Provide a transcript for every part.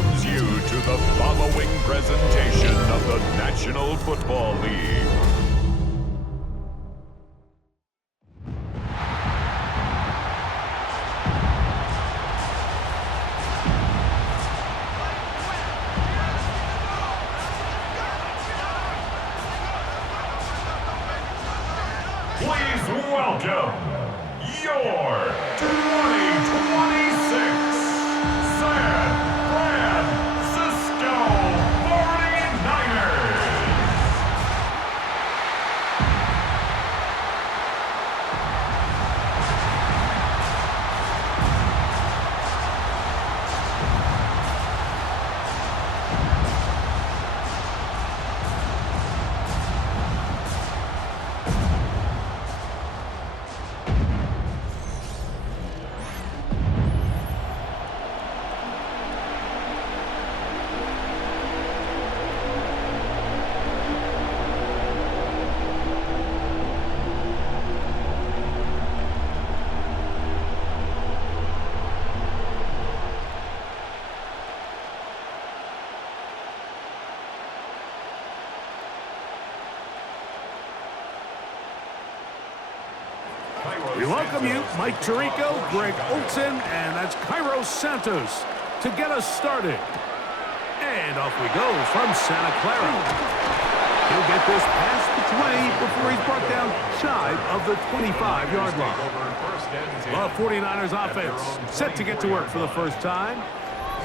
welcomes you to the following presentation of the National Football League. Please welcome your 2026 San Francisco 49ers. We welcome you, Mike Tirico, Greg Olson, and that's Cairo Santos to get us started. And off we go from Santa Clara. He'll get this past the 20 before he's brought down shy of the 25-yard line. The 49ers offense set to get to work for the first time,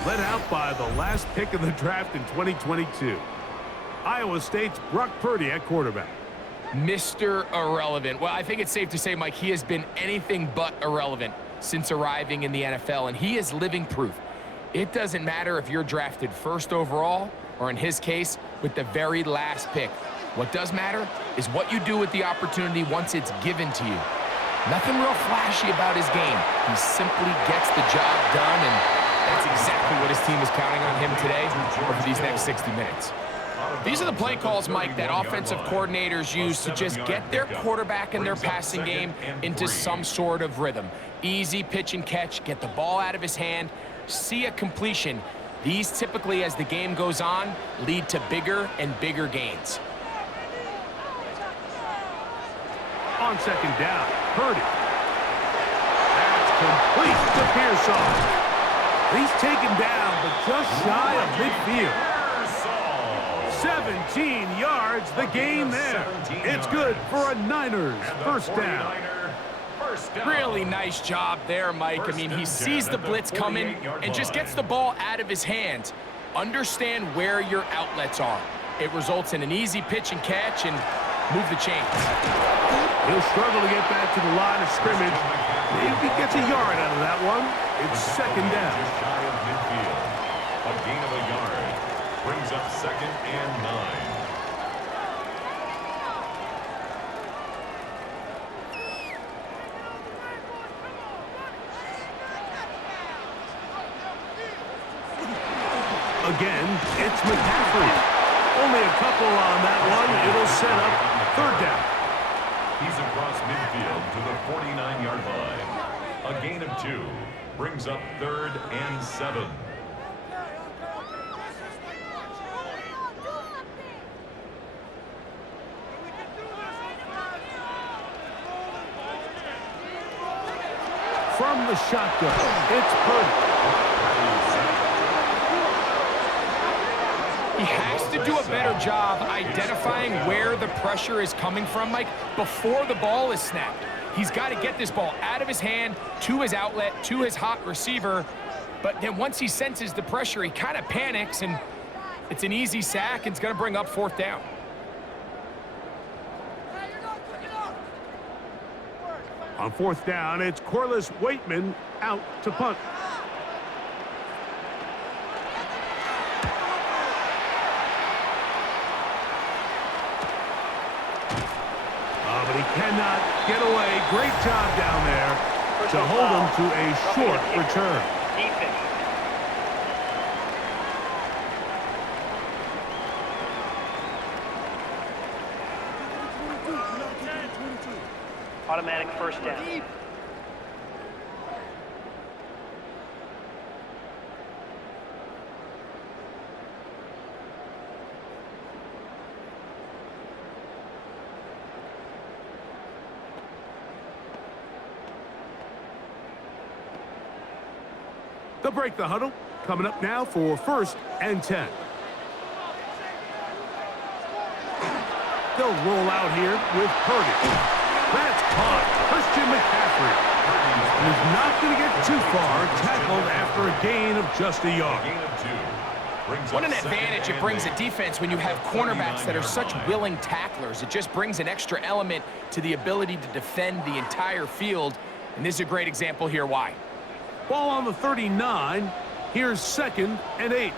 led out by the last pick in the draft in 2022. Iowa State's Brock Purdy at quarterback. Mr. Irrelevant. Well, I think it's safe to say, Mike, he has been anything but irrelevant since arriving in the NFL, and he is living proof. It doesn't matter if you're drafted first overall, or in his case, with the very last pick. What does matter is what you do with the opportunity once it's given to you. Nothing real flashy about his game. He simply gets the job done, and that's exactly what his team is counting on him today over these next 60 minutes. These are the play calls, Mike, that offensive coordinators use to just get their quarterback and their passing game into some sort of rhythm. Easy pitch and catch, get the ball out of his hand, see a completion. These typically, as the game goes on, lead to bigger and bigger gains. On second down, Purdy. That's complete to Pearsall. He's taken down, but just shy of midfield. 17 yards, the gain there. It's good for a Niners first down. Really nice job there, Mike. I mean, he sees the blitz coming and just gets the ball out of his hands. Understand where your outlets are. It results in an easy pitch and catch and move the chains. He'll struggle to get back to the line of scrimmage. Maybe gets a yard out of that one. It's second down. A gain of a yard brings up 2nd and 9. Again, it's McCaffrey. Only a couple on that one. It'll set up third down. He's across midfield to the 49-yard line. A gain of 2 brings up 3rd and 7. From the shotgun, it's Purdy. He has to do a better job identifying where the pressure is coming from, Mike, before the ball is snapped. He's got to get this ball out of his hand, to his outlet, to his hot receiver. But then once he senses the pressure, he kind of panics, and it's an easy sack. It's going to bring up 4th down. On 4th down, it's Corliss Waitman out to punt. But he cannot get away. Great job down there to hold him to a short return. Automatic first down. They'll break the huddle. Coming up now for 1st and 10. They'll roll out here with Purdy. That's caught. Christian McCaffrey. He's not going to get too far, tackled after a gain of just a yard. What an advantage it brings a defense when you have cornerbacks that are such willing tacklers. It just brings an extra element to the ability to defend the entire field. And this is a great example here why. Ball on the 39. Here's 2nd and 8.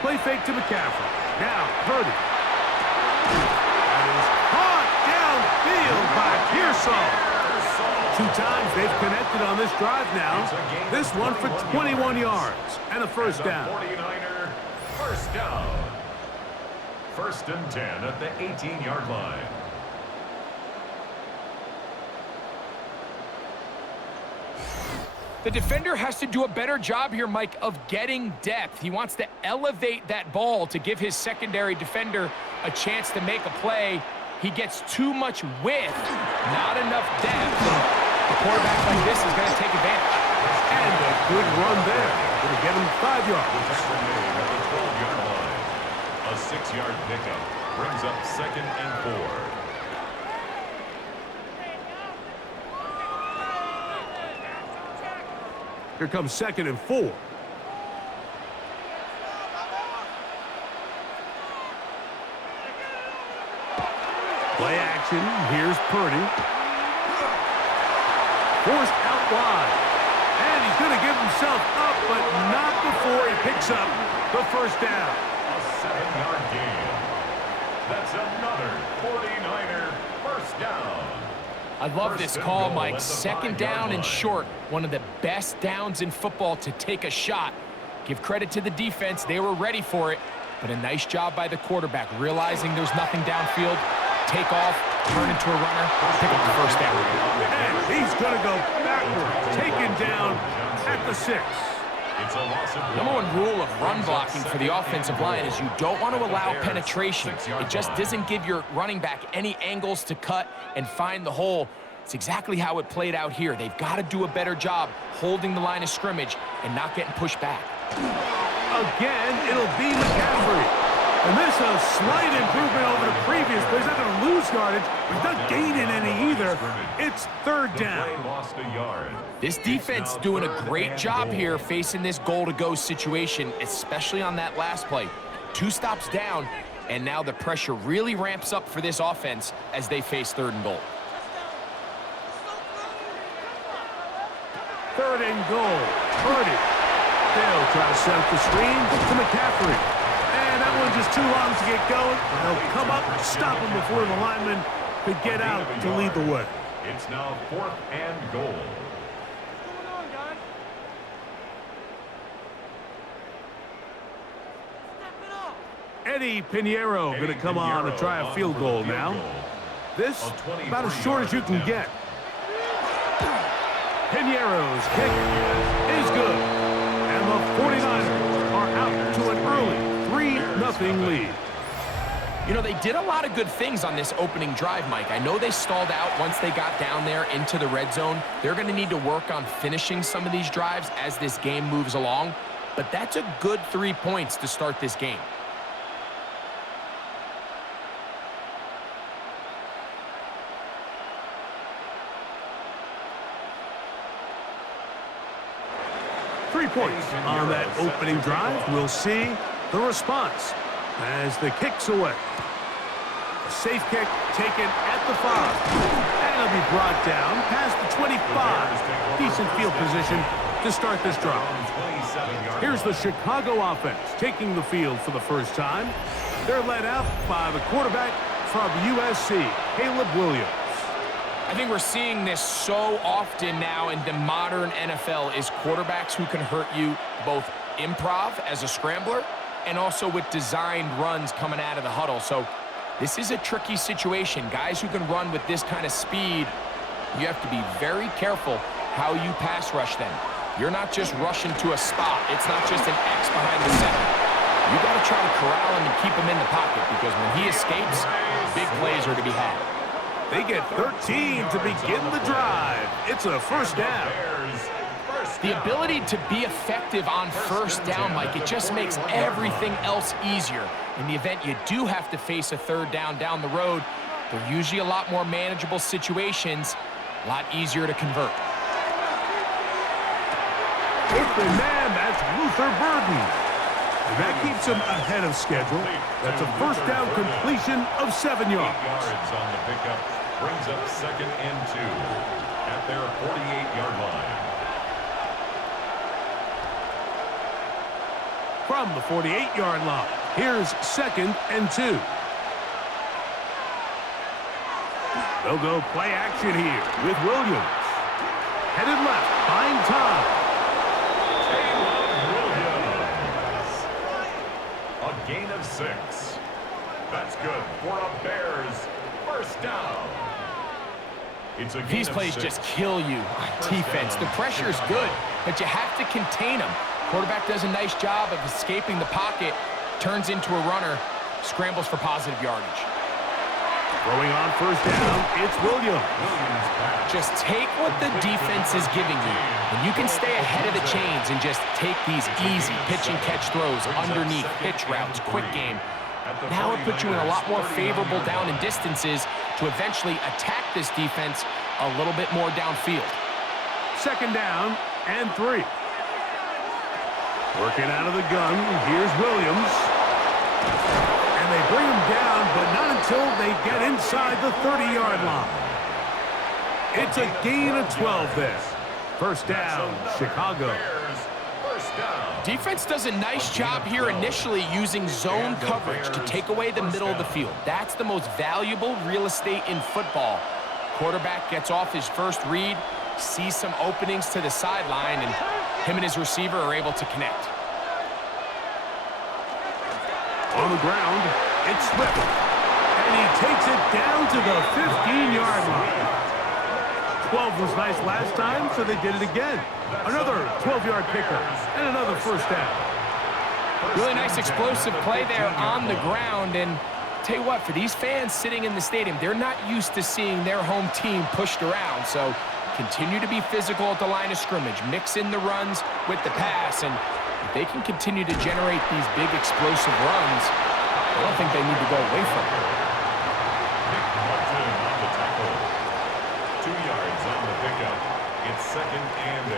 Play fake to McCaffrey. Now, Purdy. That is caught downfield by Pearsall. 2 times they've connected on this drive now. This one for 21 yards and a first down. 49er, first down. 1st and 10 at the 18-yard line. The defender has to do a better job here, Mike, of getting depth. He wants to elevate that ball to give his secondary defender a chance to make a play. He gets too much width, not enough depth. A quarterback like this is going to take advantage. And a good run there. Going to get him 5 yards. At the 12-yard line. A 6-yard pickup brings up 2nd and 4. Here comes 2nd and 4. Play action. Here's Purdy. Forced out wide. And he's going to give himself up, but not before he picks up the first down. A 7-yard gain. That's another 49er first down. I love this call, Mike. 2nd down and short. One of the best downs in football to take a shot. Give credit to the defense. They were ready for it. But a nice job by the quarterback, realizing there's nothing downfield. Take off, turn into a runner, pick up the first down. And he's going to go backwards, taken down at the 6. It's a loss of Number 1 rule of run blocking for the offensive line is you don't want to allow penetration. It just doesn't give your running back any angles to cut and find the hole. It's exactly how it played out here. They've got to do a better job holding the line of scrimmage and not getting pushed back. Again, it'll be McCaffrey. And this is a slight improvement over the previous, but he's not going to lose yardage. He's not gaining any either. It's 3rd down. Lost a yard. This defense doing a great job here facing this goal-to-go situation, especially on that last play. 2 stops down, and now the pressure really ramps up for this offense as they face 3rd and goal. 3rd and goal. Purdy. They'll try to set up the screen to McCaffrey. And that one just too long to get going. They'll come up and stop him before the lineman could get out to lead the way. It's now 4th and goal. Eddie Pinheiro going to come on to try a field goal now. This about as short as you can get. Pinheiro's kick is good. And the 49ers are out to an early 3-0 lead. You know, they did a lot of good things on this opening drive, Mike. I know they stalled out once they got down there into the red zone. They're going to need to work on finishing some of these drives as this game moves along. But that's a good 3 points to start this game. Points on that opening drive. We'll see the response as the kick's away. A safe kick taken at the 5. And it'll be brought down past the 25. Decent field position to start this drive. Here's the Chicago offense taking the field for the first time. They're led out by the quarterback from USC, Caleb Williams. I think we're seeing this so often now in the modern NFL is quarterbacks who can hurt you both improv as a scrambler and also with designed runs coming out of the huddle. So this is a tricky situation. Guys who can run with this kind of speed, you have to be very careful how you pass rush them. You're not just rushing to a spot. It's not just an X behind the center. You got to try to corral him and keep him in the pocket because when he escapes, big plays are to be had. They get 13 to begin the drive. It's a first down. The ability to be effective on first down, Mike, it just makes everything else easier. In the event you do have to face a third down the road, they're usually a lot more manageable situations, a lot easier to convert. Open man, that's Luther Burden. And that keeps him ahead of schedule. That's a first down completion of 7 yards. 8 yards on the pickup brings up 2nd and 2 at their 48-yard line. From the 48-yard line, here's 2nd and 2. They'll go play action here with Williams. Headed left, find time. A gain of 6. That's good for a Bears first down. It's a gain These of plays 6. just kill you on defense. The pressure's good, but you have to contain them. Quarterback does a nice job of escaping the pocket, turns into a runner, scrambles for positive yardage. Throwing on first down, it's Williams. Just take what the defense is giving you. And you can stay ahead of the chains and just take these easy pitch and catch throws underneath, pitch routes, quick game. Now it puts you in a lot more favorable down and distances to eventually attack this defense a little bit more downfield. 2nd down and 3. Working out of the gun, here's Williams. And they bring him down, but not until they get inside the 30-yard line. It's a gain of 12 there. First down, Chicago. Defense does a nice job here initially using zone coverage to take away the middle of the field. That's the most valuable real estate in football. Quarterback gets off his first read, sees some openings to the sideline, and him and his receiver are able to connect. On the ground, it's Swift. And he takes it down to the 15-yard line. 12 was nice last time, so they did it again. Another 12-yard pickup and another first down. Really nice explosive play there on the ground. And tell you what, for these fans sitting in the stadium, they're not used to seeing their home team pushed around. So continue to be physical at the line of scrimmage. Mix in the runs with the pass. And if they can continue to generate these big explosive runs, I don't think they need to go away from it. 2 yards on the pickup. It's 2nd and 8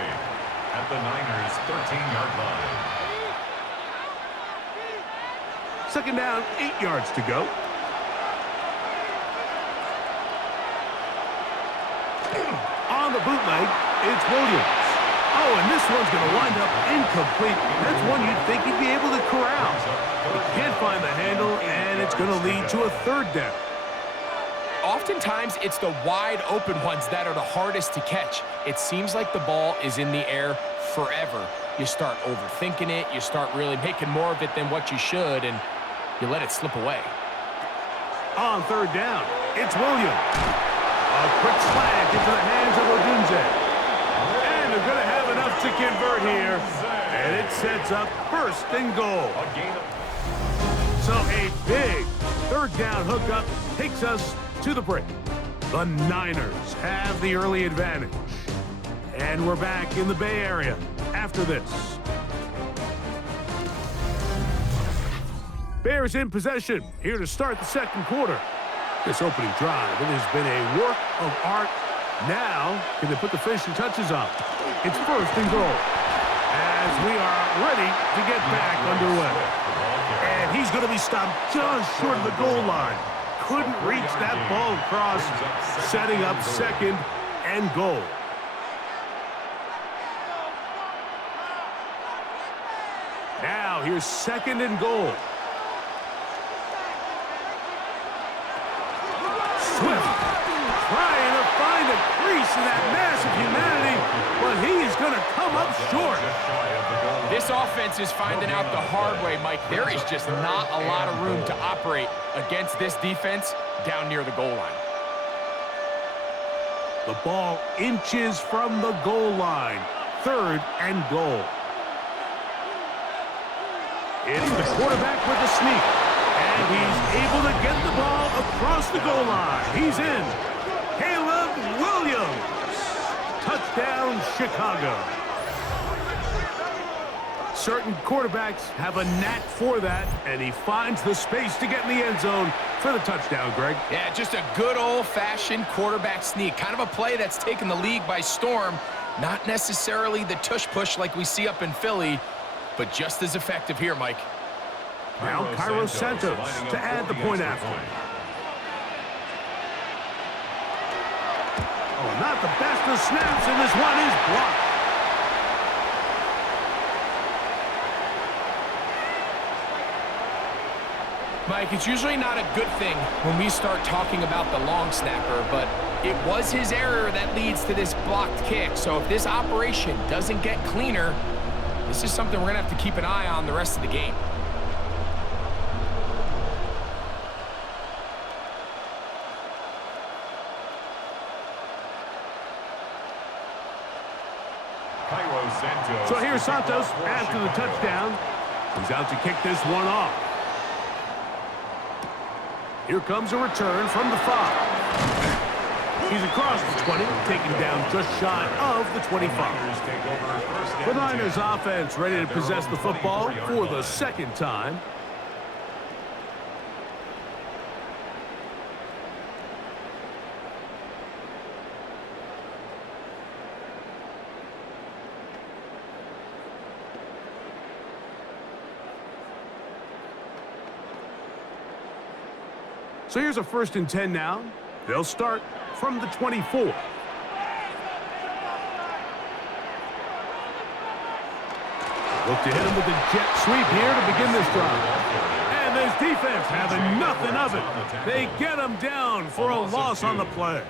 at the Niners' 13-yard line. 2nd down, 8 yards to go. On the bootleg, it's Williams. Oh, and this one's going to wind up incomplete. That's one you'd think he'd be able to corral. He can't find the handle, and it's going to lead to a 3rd down. Oftentimes, it's the wide open ones that are the hardest to catch. It seems like the ball is in the air forever. You start overthinking it. You start really making more of it than what you should, and you let it slip away. On 3rd down, it's Williams. A quick slant into the hands of Odunze. And they're going to have enough to convert here. And it sets up 1st and goal. So a big 3rd down hookup takes us to the break. The Niners have the early advantage. And we're back in the Bay Area after this. Bears in possession, here to start the 2nd quarter. This opening drive, it has been a work of art. Now, can they put the finishing touches on? It's 1st and goal. As we are ready to get back underway. And he's going to be stopped just short of the goal line. Couldn't reach that ball across, setting up 2nd and goal. Now, here's 2nd and goal. Swift trying to find a crease in that mass of humanity, but he is going to come up short. This offense is finding out the hard way, Mike. There is just not a lot of room to operate against this defense down near the goal line. The ball inches from the goal line. 3rd and goal. It's the quarterback with the sneak. And he's able to get the ball across the goal line. He's in. Caleb Williams. Touchdown, Chicago. Certain quarterbacks have a knack for that, and he finds the space to get in the end zone for the touchdown, Greg. Yeah, just a good old-fashioned quarterback sneak. Kind of a play that's taken the league by storm. Not necessarily the tush-push like we see up in Philly, but just as effective here, Mike. Now Cairo Santos to add the point after. Oh, not the best of snaps, and this one is blocked. Mike, it's usually not a good thing when we start talking about the long snapper, but it was his error that leads to this blocked kick. So if this operation doesn't get cleaner, this is something we're going to have to keep an eye on the rest of the game. So here's Santos after the touchdown. He's out to kick this one off. Here comes a return from the 5. He's across the 20, taken down just shy of the 25. The Niners offense ready to possess the football for the second time. So here's a 1st and 10 now. They'll start from the 24. Look to hit him with a jet sweep here to begin this drive. And this defense having nothing of it. They get him down for a loss on the play.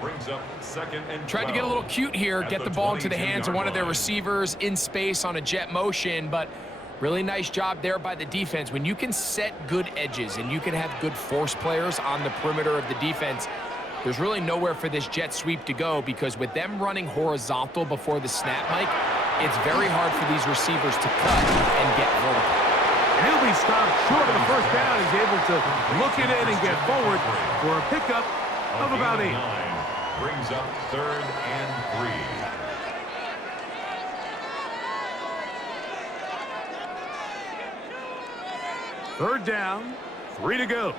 Tried to get a little cute here, get the ball into the hands of one of their receivers in space on a jet motion, but really nice job there by the defense. When you can set good edges and you can have good force players on the perimeter of the defense, there's really nowhere for this jet sweep to go, because with them running horizontal before the snap, Mike, it's very hard for these receivers to cut and get vertical. And he'll be stopped short of the 1st down. He's able to look it in and get forward for a pickup of about 8. Brings up 3rd and 3. Third down, 3 to go.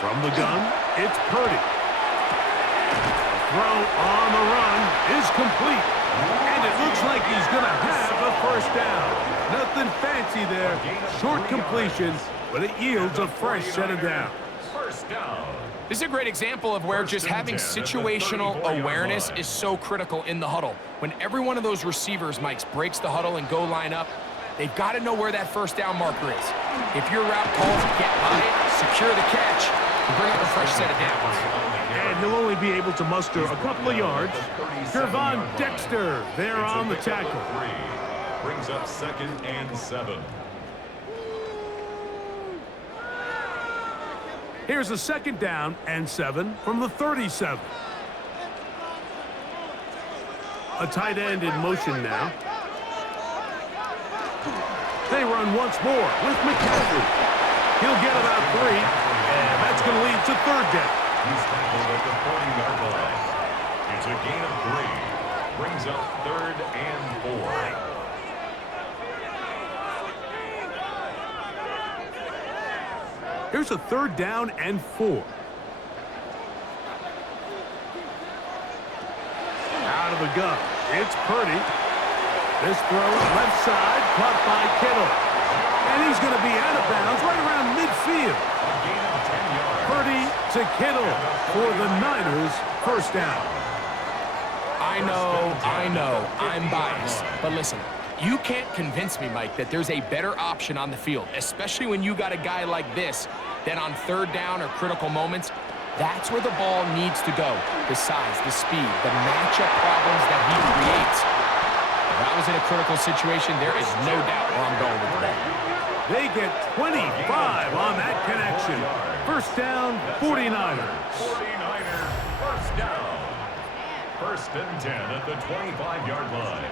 From the gun, it's Purdy. The throw on the run is complete. And it looks like he's going to have a 1st down. Nothing fancy there. Short completion, but it yields a fresh set of downs. 1st down. This is a great example of where just having situational awareness is so critical in the huddle. When every one of those receivers, Mike, breaks the huddle and go line up, they've got to know where that 1st down marker is. If your route calls, get by it, secure the catch, and bring up a fresh set of downs. And he'll only be able to muster a couple of yards. Gervon Dexter there on the tackle. Brings up 2nd and 7. Here's a 2nd down and 7 from the 37. A tight end in motion now. They run once more with McCaffrey. He'll get about 3, and that's going to lead to 3rd down. He's tackled at the 40-yard line. It's a gain of 3. Brings up 3rd and 4. Here's a 3rd down and 4. Out of the gun, it's Purdy. This throw left side, caught by Kittle. And he's going to be out of bounds right around midfield. Purdy to Kittle for the Niners' 1st down. I know, I'm biased. But listen, you can't convince me, Mike, that there's a better option on the field, especially when you got a guy like this, that on 3rd down or critical moments, that's where the ball needs to go. The size, the speed, the matchup problems that he creates. If I was in a critical situation, there is no doubt where I'm going with that. They get 25 on that connection. 1st down, 49ers. 49ers, 1st down. 1st and 10 at the 25-yard line.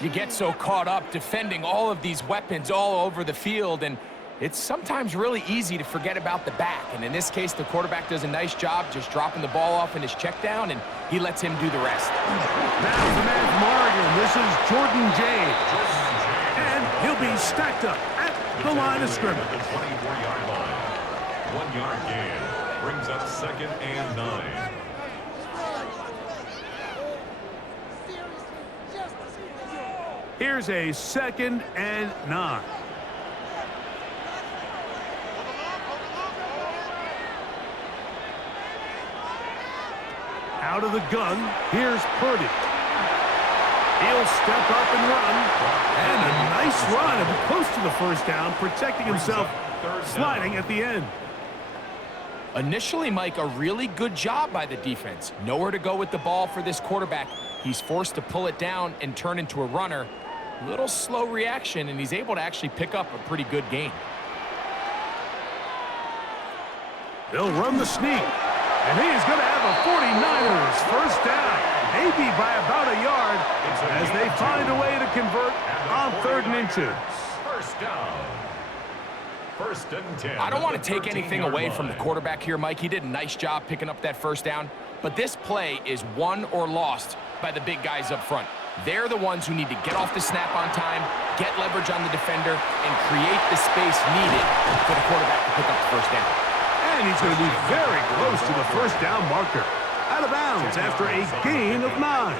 You get so caught up defending all of these weapons all over the field, and it's sometimes really easy to forget about the back. And in this case, the quarterback does a nice job just dropping the ball off in his check down, and he lets him do the rest. Now the man from Oregon, this is Jordan James. And he'll be stacked up at the line of scrimmage. The 24-yard line. 1 yard gain brings up 2nd and 9. Here's a 2nd and 9. Out of the gun, here's Purdy. He'll step up and run. And a nice run, and close to the first down, protecting himself, sliding at the end. Initially, Mike, a really good job by the defense. Nowhere to go with the ball for this quarterback. He's forced to pull it down and turn into a runner. Little slow reaction, and he's able to actually pick up a pretty good gain. They'll run the sneak, and he's going to have a 49ers first down, maybe by about a yard, as they find a way to convert on 3rd and inches. First down. 1st and 10. I don't want to take anything away from the quarterback here, Mike. He did a nice job picking up that first down, but this play is won or lost by the big guys up front. They're the ones who need to get off the snap on time, get leverage on the defender, and create the space needed for the quarterback to pick up the first down. And he's going to be very close to the first down marker. Out of bounds after a gain of 9.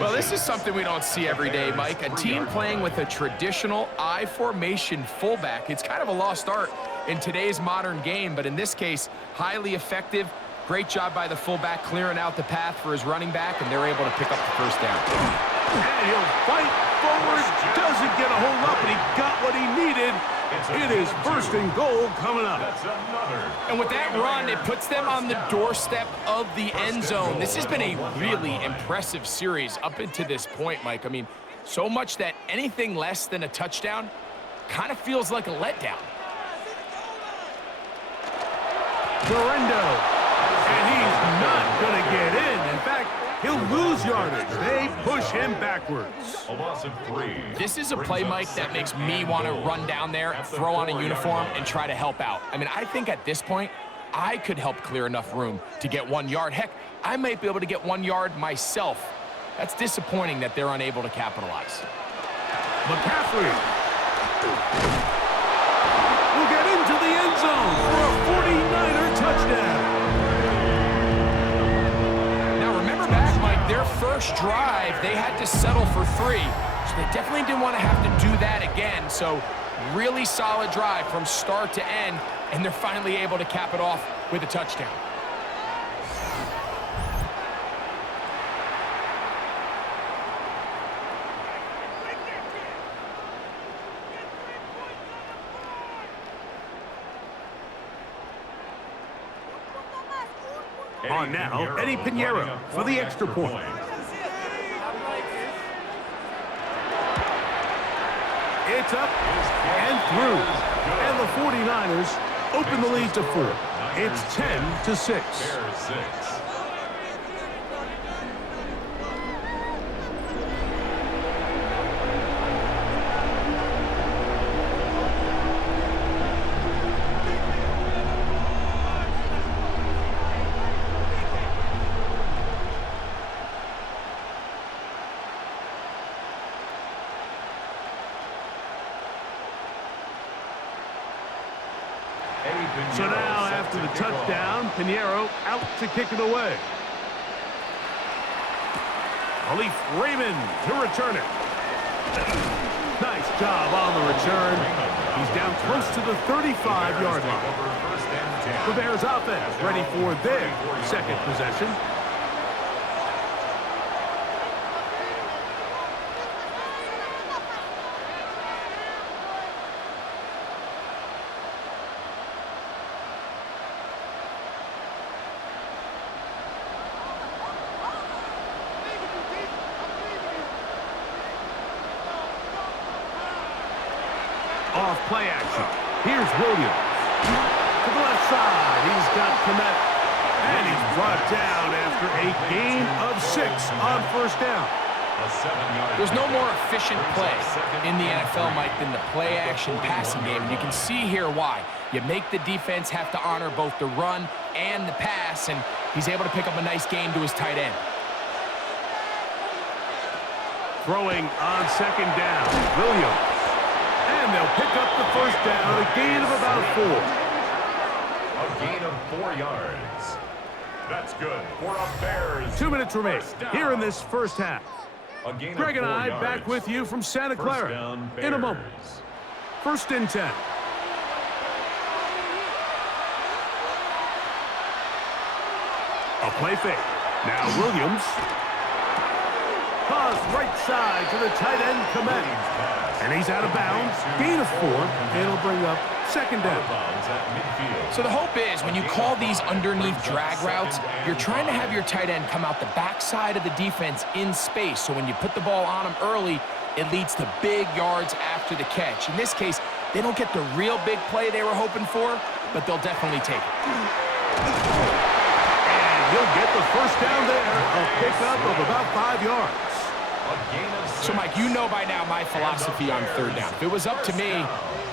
Well, this is something we don't see every day, Mike. A team playing with a traditional I formation fullback. It's kind of a lost art in today's modern game, but in this case, highly effective. Great job by the fullback clearing out the path for his running back, and they're able to pick up the first down. And he'll fight forward, doesn't get a hold up, and he got what he needed. It is 1st and goal coming up. And with that run, it puts them on the doorstep of the end zone. This has been a really impressive series up until this point, Mike. I mean, so much that anything less than a touchdown kind of feels like a letdown. Dorendo. And he's not going to get in. In fact, he'll lose yardage. They push him backwards. A loss of 3. This is a play, Mike, that makes me want to run down there, throw on a uniform, and try to help out. I mean, I think at this point, I could help clear enough room to get 1 yard. Heck, I might be able to get 1 yard myself. That's disappointing that they're unable to capitalize. McCaffrey will get into the end zone for a 49er touchdown. Their first drive, they had to settle for 3. So they definitely didn't want to have to do that again. So really solid drive from start to end, and they're finally able to cap it off with a touchdown. On now, Eddie Pinheiro for the extra point. It's up and through. And the 49ers open the lead to 4. It's 10-6. So now, after the touchdown, Pinheiro out to kick it away. Khalif Raymond to return it. Nice job on the return. He's down close to the 35-yard line. The Bears offense ready for their second possession. Off play action. Here's Williams. To the left side. He's got Kmet. And he's brought down after a gain of 6 on first down. There's no more efficient play in the NFL, Mike, than the play-action passing game. And you can see here why. You make the defense have to honor both the run and the pass, and he's able to pick up a nice gain to his tight end. Throwing on second down, Williams. And they'll pick up the first down, a gain of about 4. A gain of 4 yards. That's good for a Bears. 2 minutes remain here in this first half. Greg and I back with you from Santa Clara in a moment. First and 10. A play fake. Now Williams. Toss right side to the tight end, Komet. And he's out of bounds. Gain of 4. And it'll bring up second down. So the hope is when you call these underneath drag routes, you're trying to have your tight end come out the backside of the defense in space. So when you put the ball on him early, it leads to big yards after the catch. In this case, they don't get the real big play they were hoping for, but they'll definitely take it. And he'll get the first down there. A pickup of about 5 yards. So, Mike, you know by now my philosophy on third down. If it was up to me,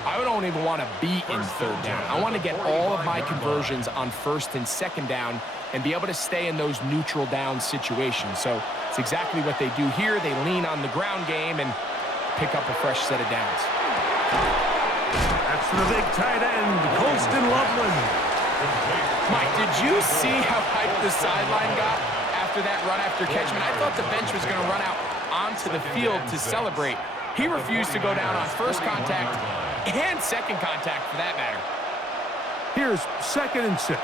I don't even want to be in third down. I want to get all of my conversions on first and second down and be able to stay in those neutral down situations. So it's exactly what they do here. They lean on the ground game and pick up a fresh set of downs. That's the big tight end, Colston Loveland. Mike, did you see how hyped the sideline got after that run after catch? I mean, I thought the bench was going to run out onto the field to celebrate. He refused to go down on first contact and second contact for that matter. Here's second and 6.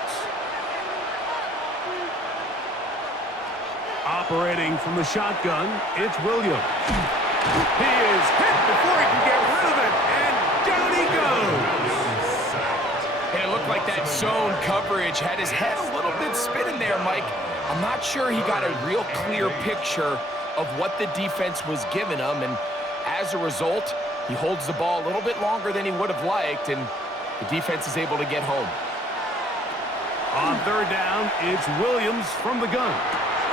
Operating from the shotgun, it's Williams. He is hit before he can get rid of it, and down he goes. And it looked like that zone coverage had his head a little bit spinning there, Mike. I'm not sure he got a real clear picture of what the defense was giving him, and as a result, he holds the ball a little bit longer than he would have liked, and the defense is able to get home. On third down, it's Williams from the gun.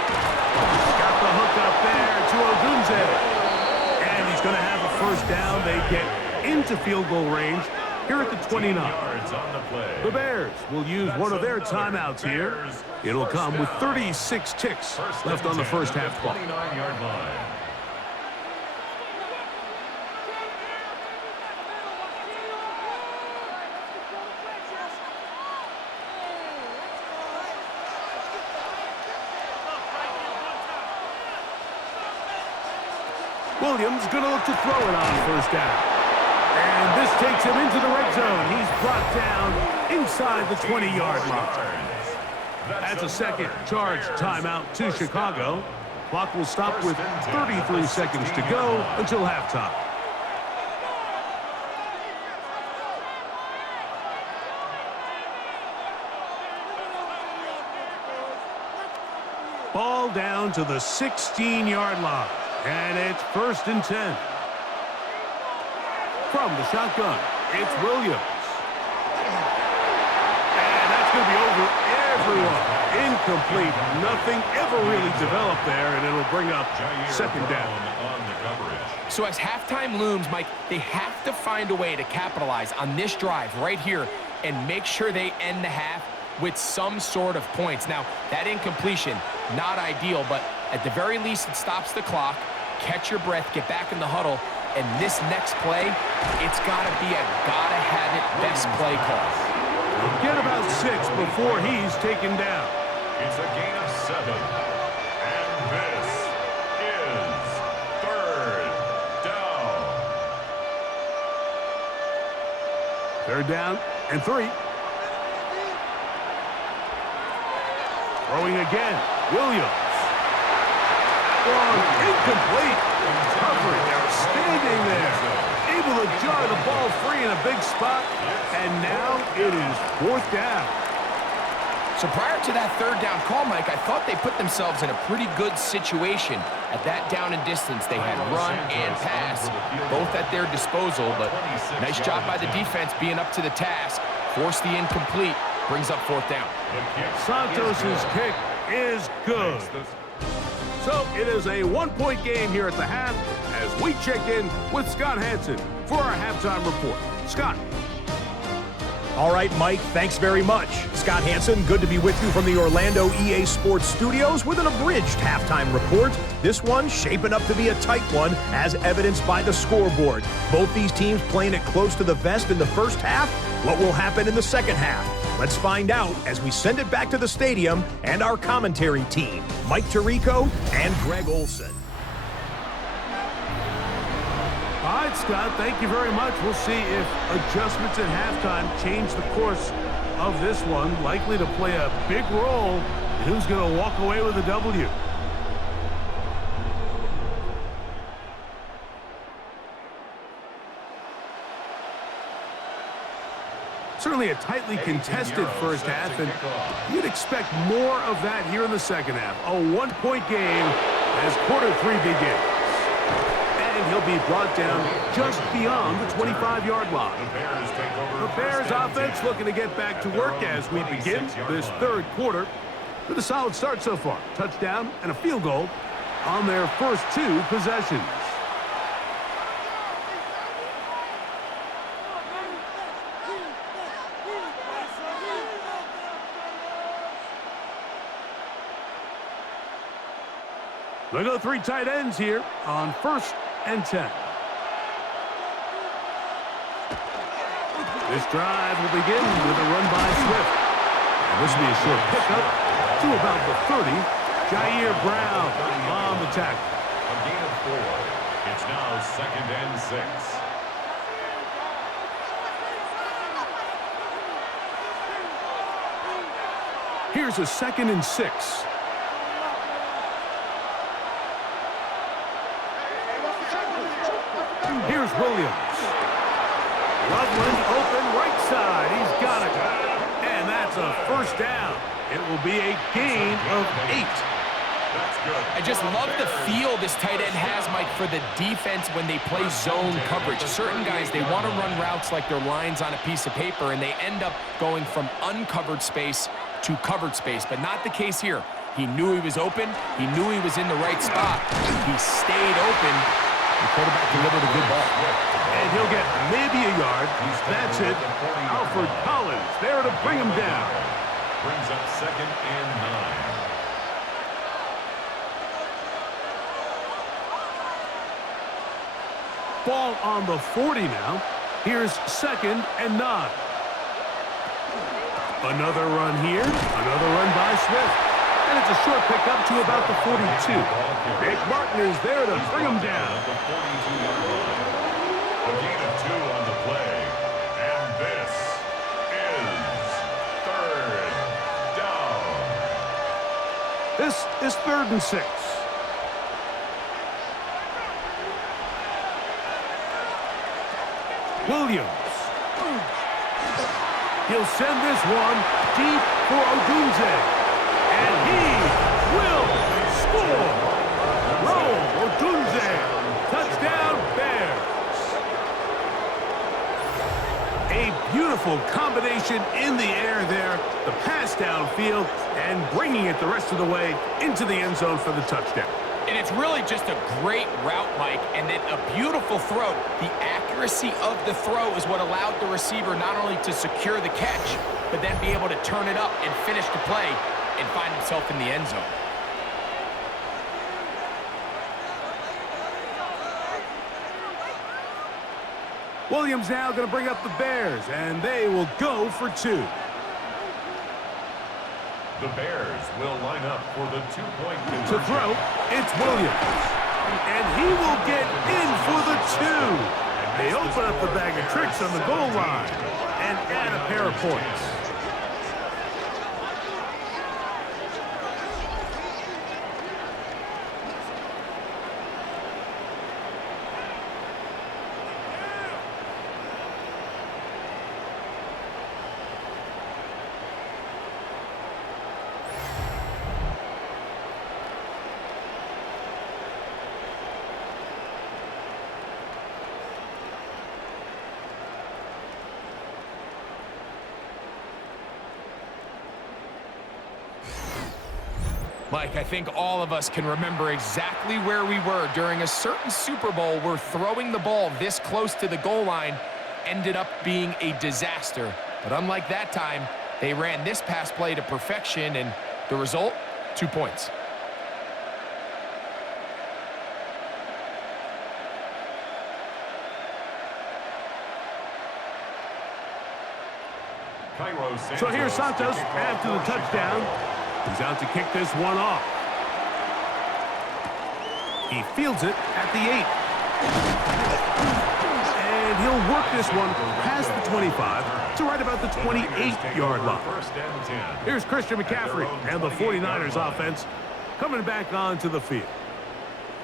Got the hook up there to Odunze. And he's going to have a first down. They get into field goal range here at the 29. The Bears will use one of their timeouts here. It'll come with 36 ticks left on the first half clock. Williams going to look to throw it on first down. And this takes him into the red zone. He's brought down inside the 20-yard line. That's a second charge timeout to Chicago. Clock will stop with 33 seconds to go until halftime. Ball down to the 16-yard line. And it's first and 10. From the shotgun, it's Williams. And that's going to be over everyone. Incomplete. Nothing ever really developed there, and it'll bring up second down. So as halftime looms, Mike, they have to find a way to capitalize on this drive right here and make sure they end the half with some sort of points. Now, that incompletion, not ideal, but at the very least, it stops the clock. Catch your breath, get back in the huddle, and this next play, it's got to be a gotta-have-it best play call. We'll get about 6 before he's taken down. It's a gain of 7, and this is third down. Third down and 3. Throwing again, Williams. Incomplete. Coverage outstanding there. Able to jar the ball free in a big spot. And now it is fourth down. So prior to that third down call, Mike, I thought they put themselves in a pretty good situation at that down and distance. They had run and pass, both at their disposal, but nice job by the defense being up to the task. Force the incomplete, brings up fourth down. Santos's kick is good. So it is a one-point game here at the half as we check in with Scott Hansen for our halftime report. Scott. All right, Mike, thanks very much. Scott Hansen, good to be with you from the Orlando EA Sports Studios with an abridged halftime report. This one shaping up to be a tight one, as evidenced by the scoreboard. Both these teams playing it close to the vest in the first half. What will happen in the second half? Let's find out as we send it back to the stadium and our commentary team, Mike Tirico and Greg Olson. All right, Scott, thank you very much. We'll see if adjustments at halftime change the course of this one. Likely to play a big role in who's going to walk away with a W. Certainly a tightly contested first half, and you'd expect more of that here in the second half. A one-point game as quarter 3 begins. And he'll be brought down just beyond the 25-yard line. The Bears offense looking to get back to work as we begin this third quarter with a solid start so far. Touchdown and a field goal on their first 2 possessions. They go 3 tight ends here on 1st and 10. This drive will begin with a run by Swift. And this will be a short pickup to about the 30. Jair Brown on the tackle. A gain of 4. It's now 2nd and 6. Here's a 2nd and 6. Here's Williams. Loveland open right side. He's got it. And that's a first down. It will be a gain of 8. I just love the feel this tight end has, Mike, for the defense when they play zone coverage. Certain guys, they want to run routes like they're lines on a piece of paper, and they end up going from uncovered space to covered space, but not the case here. He knew he was open. He knew he was in the right spot. He stayed open. The quarterback delivered a good ball. And he'll get maybe a yard. That's it. Alfred Collins there to bring him down. Brings up 2nd and 9. Ball on the 40 now. Here's 2nd and 9. Another run here. Another run by Swift. And it's a short pickup to about the 42. Nick Martin is there to bring him down. The 42-yard line. A gain of 2 on the play. And this is 3rd down. This is 3rd and 6. Williams. He'll send this one deep for Odunze. And he will score. Roll Odunze. Touchdown Bears. A beautiful combination in the air there. The pass downfield and bringing it the rest of the way into the end zone for the touchdown. And it's really just a great route, Mike, and then a beautiful throw. The accuracy of the throw is what allowed the receiver not only to secure the catch, but then be able to turn it up and finish the play and find himself in the end zone. Williams now going to bring up the Bears, and they will go for 2. The Bears will line up for the 2-point conversion. To throw, it's Williams. And he will get in for the 2. They open up the bag of tricks on the goal line and add a pair of points. Mike, I think all of us can remember exactly where we were during a certain Super Bowl where throwing the ball this close to the goal line ended up being a disaster. But unlike that time, they ran this pass play to perfection, and the result, 2 points. So here's Santos after the touchdown. He's out to kick this one off. He fields it at the 8. And he'll work this one past the 25 to right about the 28-yard line. Here's Christian McCaffrey and the 49ers offense coming back onto the field.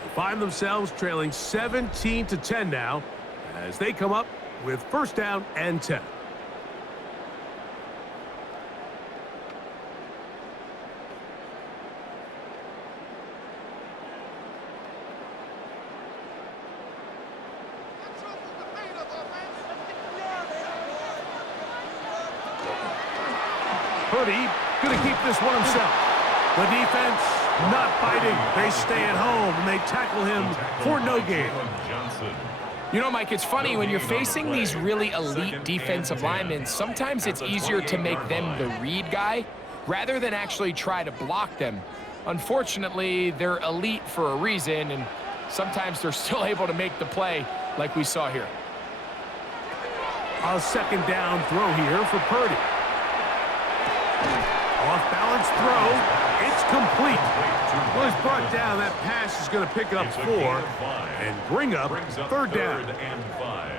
They find themselves trailing 17-10 now as they come up with first down and 10. Purdy going to keep this one himself. The defense not biting. They stay at home, and they tackle him for no gain. You know, Mike, it's funny, when you're facing these really elite defensive linemen, sometimes it's easier to make them the read guy rather than actually try to block them. Unfortunately, they're elite for a reason, and sometimes they're still able to make the play like we saw here. A second down throw here for Purdy. Off-balance throw. It's complete. Well, he's brought down. That pass is going to pick up 4 and bring up third down. And 5.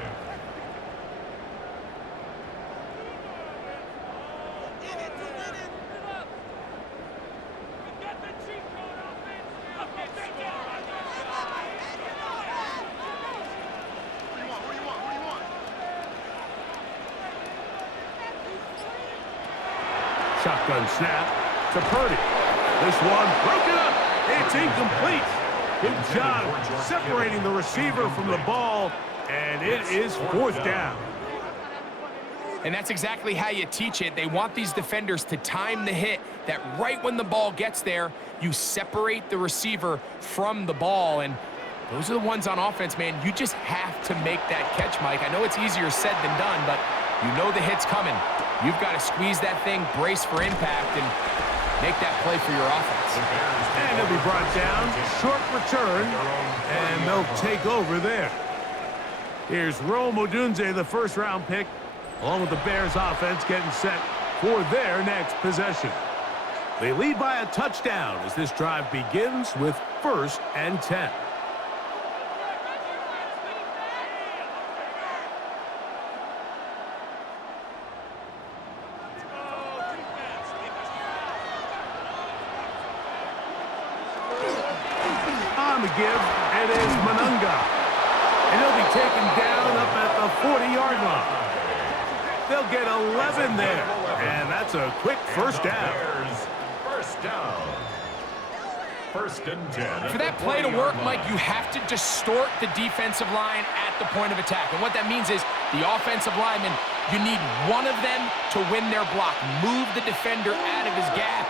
Shotgun snap to Purdy. This one broken up. It's incomplete. Good job separating the receiver from the ball, and it is fourth down. And that's exactly how you teach it. They want these defenders to time the hit, that right when the ball gets there, you separate the receiver from the ball. And those are the ones on offense, man. You just have to make that catch, Mike. I know it's easier said than done, but you know the hit's coming. You've got to squeeze that thing, brace for impact, and make that play for your offense. And he'll be brought down. Short return, and they'll take over there. Here's Rome Odunze, the first-round pick, along with the Bears offense getting set for their next possession. They lead by a touchdown as this drive begins with first and 10. On the give, it is Manunga. And he'll be taken down up at the 40-yard line. They'll get 11 there. And that's a quick first down. First down. First and 10. For that play to work, Mike, you have to distort the defensive line at the point of attack. And what that means is the offensive lineman, you need one of them to win their block. Move the defender out of his gap.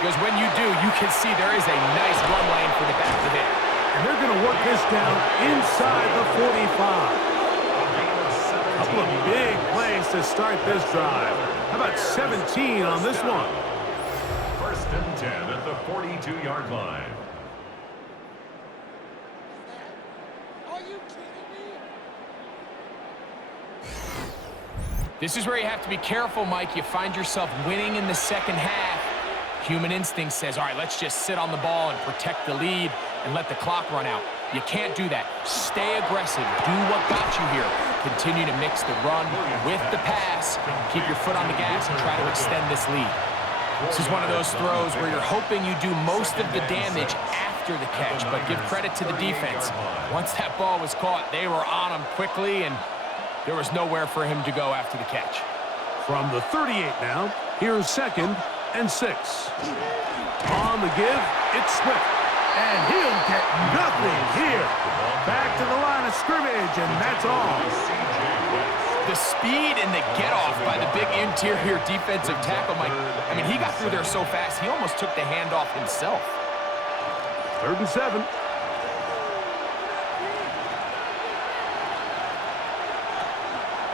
Because when you do, you can see there is a nice run lane for the back to hit. And they're going to work this down inside the 45. A couple of big plays to start this drive. How about 17 on this one? First and 10 at the 42-yard line. Are you kidding me? This is where you have to be careful, Mike. You find yourself winning in the second half. Human instinct says, all right, let's just sit on the ball and protect the lead and let the clock run out. You can't do that. Stay aggressive. Do what got you here. Continue to mix the run with the pass. Keep your foot on the gas and try to extend this lead. This is one of those throws where you're hoping you do most of the damage after the catch, but give credit to the defense. Once that ball was caught, they were on him quickly, and there was nowhere for him to go after the catch. From the 38 now, here's second and 6. On the give, it's Swift. And he'll get nothing here. Back to the line of scrimmage, and that's all. The speed and the get-off by the big interior defensive tackle, Mike. I mean, he got through there so fast, he almost took the handoff himself. 3rd and 7.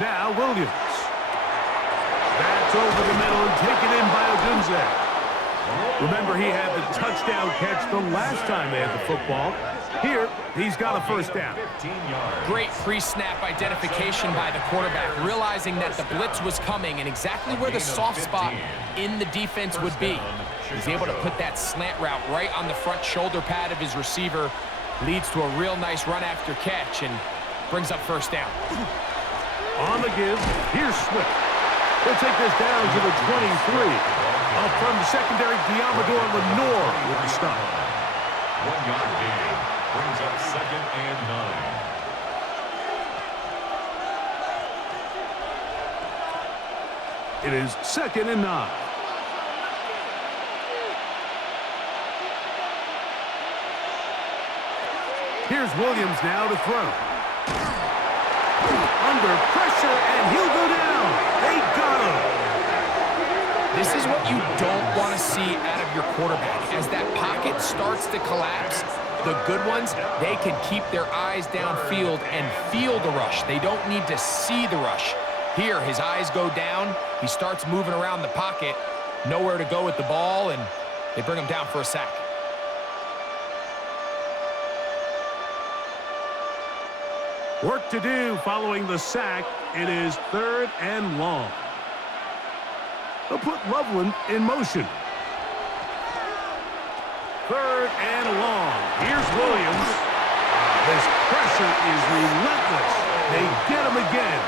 Now Williams. That's over the middle and taken in by Odunze. Remember, he had the touchdown catch the last time they had the football. Here, he's got a first down. Great pre-snap identification by the quarterback, realizing that the blitz was coming and exactly where the soft spot in the defense would be. He's able to put that slant route right on the front shoulder pad of his receiver, leads to a real nice run after catch, and brings up first down. On the give, here's Swift. He'll take this down to the 23. Up from the secondary, Diamador Lenore with the stop. 1 yard gain brings up 2nd and 9. It is 2nd and 9. Here's Williams now to throw. Under pressure, and he'll go down. They got him. This is what you don't want to see out of your quarterback. As that pocket starts to collapse, the good ones, they can keep their eyes downfield and feel the rush. They don't need to see the rush. Here, his eyes go down. He starts moving around the pocket, nowhere to go with the ball, and they bring him down for a sack. Work to do following the sack. It is 3rd and long. They'll put Loveland in motion. 3rd and long. Here's Williams. This pressure is relentless. They get him again.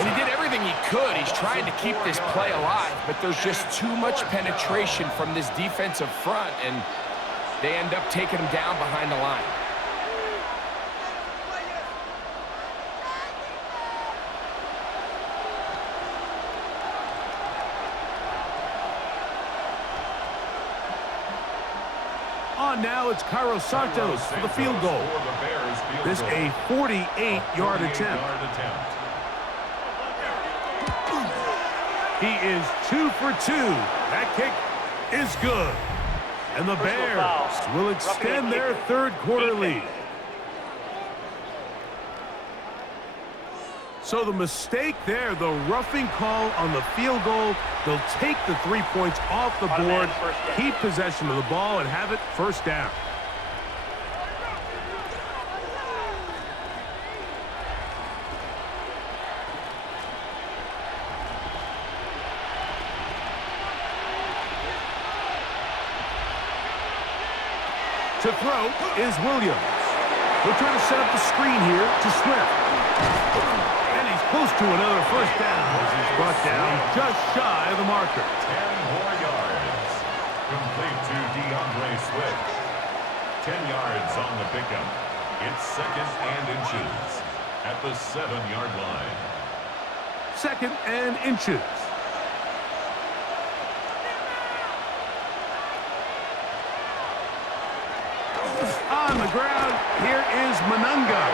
And he did everything he could. He's trying to keep this play alive, but there's just too much penetration from this defensive front, and they end up taking him down behind the line. On now, it's Cairo Santos for the field goal. This a 48-yard attempt. He is 2 for 2. That kick is good. And the Bears will extend their 3rd quarter lead. So the mistake there, the roughing call on the field goal, they'll take the 3 points off the board, keep possession of the ball, and have it first down. To throw is Williams. They'll try to set up the screen here to Swift. And he's close to another first down as he's brought down just shy of the marker. 10 more yards. Complete to DeAndre Swift. 10 yards on the pickup. It's 2nd and inches at the 7-yard line. 2nd and inches. On the ground, here is Manunga.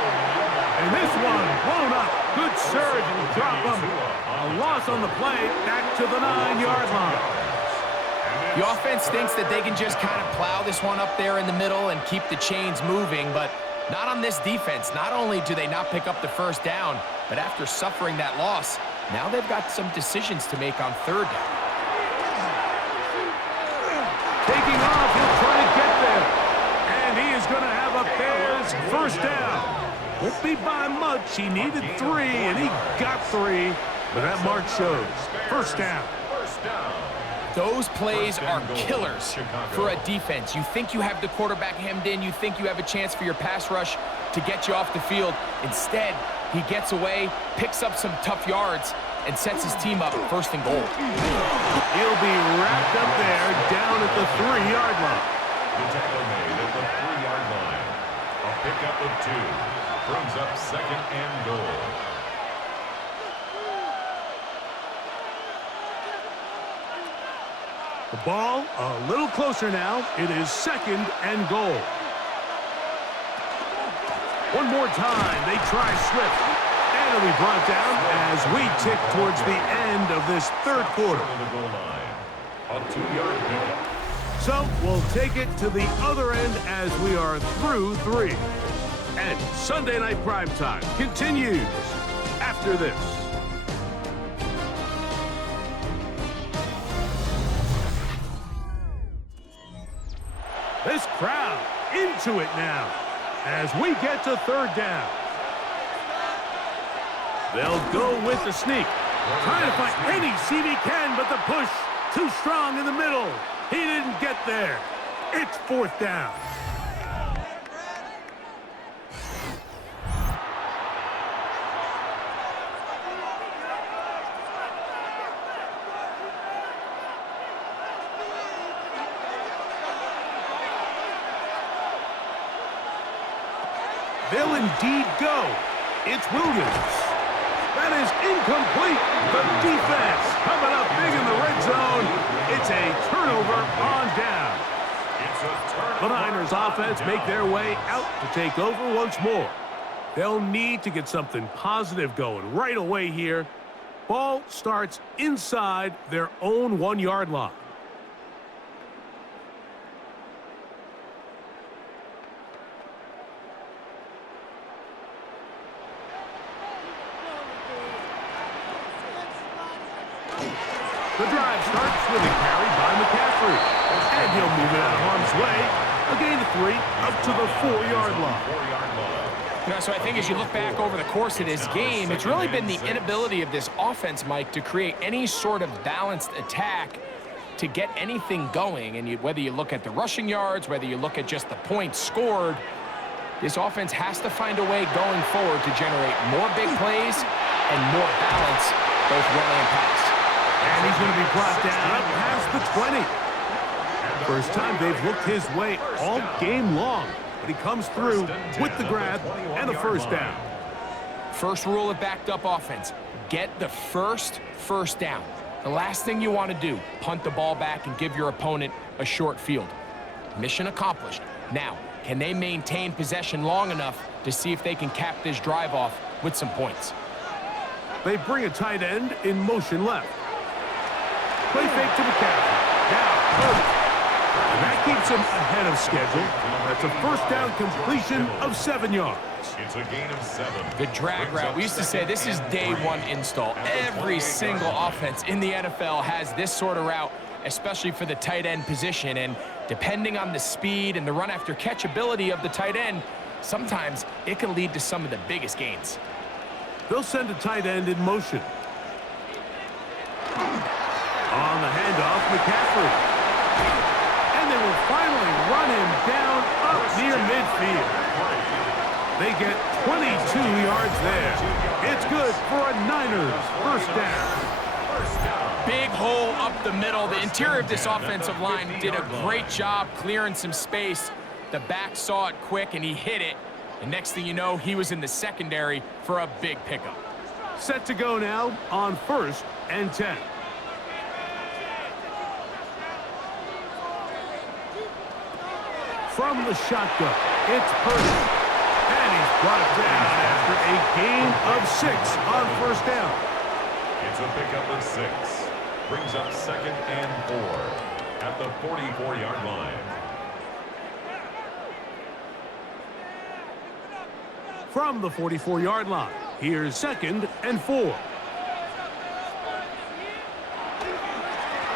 And this one blown up. Good surge and drop him. A loss on the play, back to the 9-yard line. The offense thinks that they can just kind of plow this one up there in the middle and keep the chains moving, but not on this defense. Not only do they not pick up the first down, but after suffering that loss, now they've got some decisions to make on 3rd down. Taking off, he'll try to get there. And he is going to have a Bears first down. Won't be by much. He needed 3, and he got 3. But that mark shows. First down. Those plays are killers for a defense. You think you have the quarterback hemmed in. You think you have a chance for your pass rush to get you off the field. Instead, he gets away, picks up some tough yards, and sets his team up 1st and goal. He'll be wrapped up there down at the 3-yard line. The tackle made at the 3-yard line. A pickup of 2 brings up 2nd and goal. The ball a little closer now. It is 2nd and goal. One more time. They try Swift. And he'll be brought down as we tick towards the end of this third quarter. The goal line. A 2-yard pickup. So we'll take it to the other end as we are through 3. And Sunday Night Primetime continues after this. This crowd into it now as we get to third down. They'll go with the sneak. Trying to find any seam he can, but the push too strong in the middle. He didn't get there. It's fourth down. They'll indeed go. It's Williams. That is incomplete. The defense coming up big in the red zone. It's a turnover on down. The Niners offense make their way out to take over once more. They'll need to get something positive going right away here. Ball starts inside their own 1-yard line. The drive starts with a carry by McCaffrey. And he'll move it out of harm's way. A gain of 3 up to the 4-yard line. You know, so I think as you look back over the course of this game, it's really been the inability of this offense, Mike, to create any sort of balanced attack to get anything going. And whether you look at the rushing yards, whether you look at just the points scored, this offense has to find a way going forward to generate more big plays and more balance, both running and pass. And he's going to be brought down up past the 20. First time they've looked his way all game long. But he comes through with the grab and a first down. First rule of backed up offense, get the first down. The last thing you want to do, punt the ball back and give your opponent a short field. Mission accomplished. Now, can they maintain possession long enough to see if they can cap this drive off with some points? They bring a tight end in motion left. Play fake to McCaffrey. Now, and that keeps him ahead of schedule. That's a first down completion of 7 yards. It's a gain of 7. The drag route. We used to say this is day 1 install. Every single offense in the NFL has this sort of route, especially for the tight end position. And depending on the speed and the run after catch ability of the tight end, sometimes it can lead to some of the biggest gains. They'll send a tight end in motion. On the handoff, McCaffrey. And they will finally run him down up near midfield. They get 22 yards there. It's good for a Niners first down. Big hole up the middle. The interior of this offensive line did a great job clearing some space. The back saw it quick, and he hit it. And next thing you know, he was in the secondary for a big pickup. Set to go now on 1st and 10. From the shotgun, it's Purdy. And he's brought down after a gain of 6 on first down. It's a pickup of 6. Brings up 2nd and 4 at the 44-yard line. From the 44-yard line, here's 2nd and 4.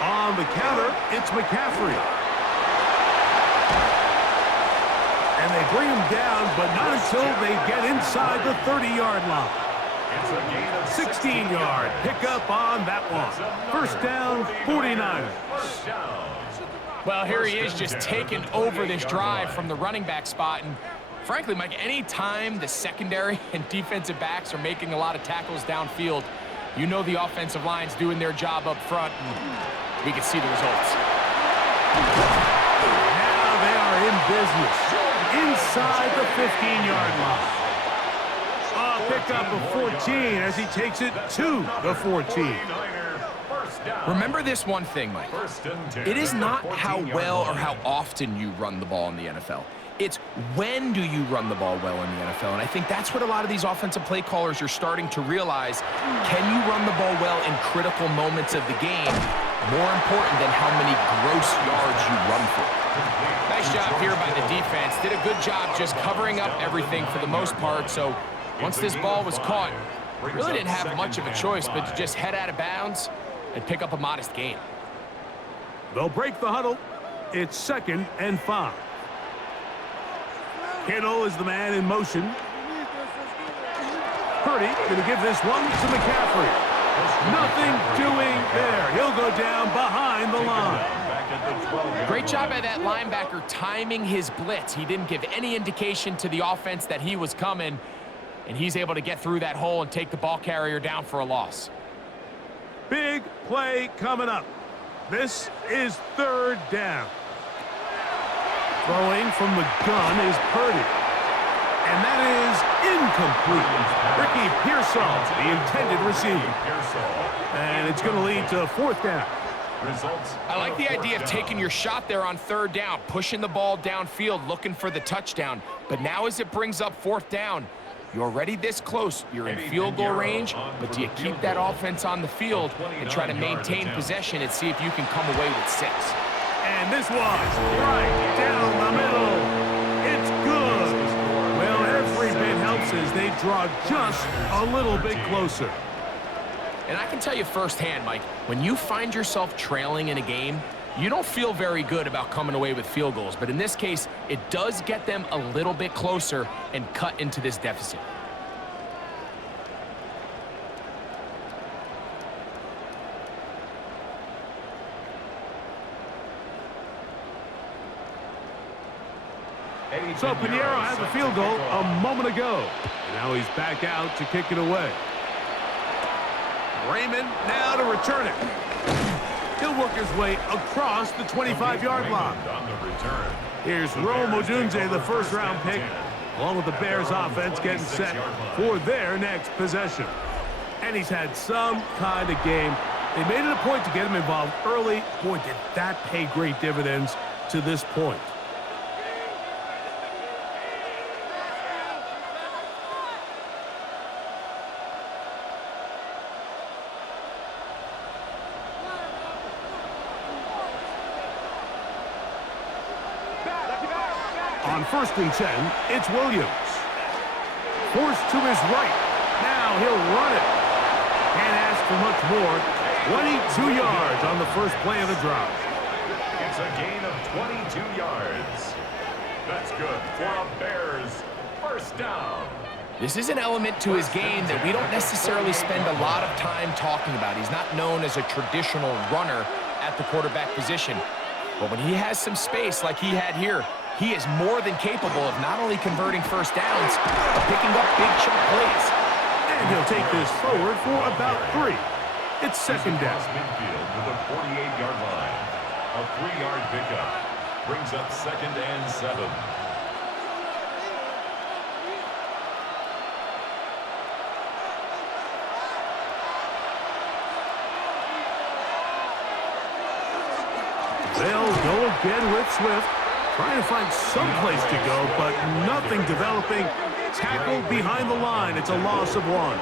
On the counter, it's McCaffrey. And they bring him down, but not until they get inside the 30-yard line. It's a gain of 16-yard pickup on that one. First down, 49ers. Well, here he is just taking over this drive from the running back spot. And frankly, Mike, any time the secondary and defensive backs are making a lot of tackles downfield, you know the offensive line's doing their job up front, and we can see the results. Now they are in business. Inside the 15-yard line. A pickup of 14 as he takes it to the 14. Remember this one thing, Mike. It is not how well or how often you run the ball in the NFL. It's when do you run the ball well in the NFL? And I think that's what a lot of these offensive play callers are starting to realize. Can you run the ball well in critical moments of the game? More important than how many gross yards you run for. Nice job here by the defense. Did a good job just covering up everything for the most part. So once this ball was caught, really didn't have much of a choice but to just head out of bounds and pick up a modest gain. They'll break the huddle. It's 2nd and 5. Kittle is the man in motion. Purdy going to give this one to McCaffrey. Nothing doing there. He'll go down behind the line. Great job by that linebacker timing his blitz. He didn't give any indication to the offense that he was coming, and he's able to get through that hole and take the ball carrier down for a loss. Big play coming up. This is 3rd down. Throwing from the gun is Purdy. And that is incomplete. Ricky Pearsall, the intended receiver. And it's going to lead to 4th down. I like the idea of taking your shot there on 3rd down, pushing the ball downfield, looking for the touchdown. But now as it brings up 4th down, you're already this close. You're in field goal range, but do you keep that offense on the field and try to maintain possession and see if you can come away with 6? And this was right down the middle. It's good. Well, every bit helps as they draw just a little bit closer. And I can tell you firsthand, Mike, when you find yourself trailing in a game, you don't feel very good about coming away with field goals. But in this case, it does get them a little bit closer and cut into this deficit. So Pinheiro had the field goal a moment ago. And now he's back out to kick it away. Raymond now to return it. He'll work his way across the 25-yard line. Here's Rome Odunze, the 1st-round pick, along with the Bears offense getting set for their next possession. And he's had some kind of game. They made it a point to get him involved early. Boy, did that pay great dividends to this point. On 1st and 10, it's Williams. Forced to his right. Now he'll run it. Can't ask for much more. 22 yards on the first play of the drive. It's a gain of 22 yards. That's good for a Bears 1st down. This is an element to his game that we don't necessarily spend a lot of time talking about. He's not known as a traditional runner at the quarterback position. But when he has some space like he had here, he is more than capable of not only converting 1st downs, but picking up big chunk plays. And he'll take this forward for about 3. It's 2nd down. Midfield to the 48-yard line. A 3-yard pickup brings up 2nd and 7. They'll go again with Swift. Trying to find some place to go, but nothing developing. Tackle behind the line. It's a loss of 1.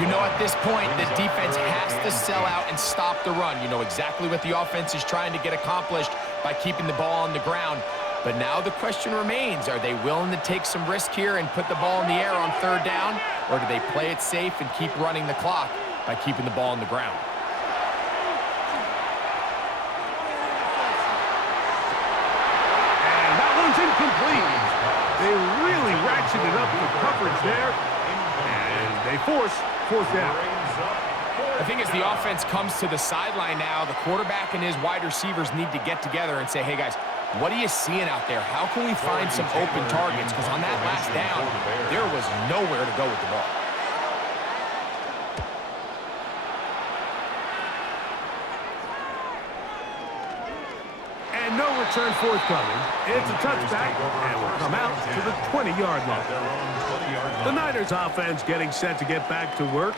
You know, at this point, the defense has to sell out and stop the run. You know exactly what the offense is trying to get accomplished by keeping the ball on the ground. But now the question remains, are they willing to take some risk here and put the ball in the air on 3rd down? Or do they play it safe and keep running the clock by keeping the ball on the ground? Incomplete. They really ratcheted up the coverage there, and they force 4th down. I think as the offense comes to the sideline now, the quarterback and his wide receivers need to get together and say, hey guys, what are you seeing out there? How can we find some open targets? Because on that last down, there was nowhere to go with the ball. And no return forthcoming. It's a touchback, and will come out to the 20-yard line. The Niners offense getting set to get back to work.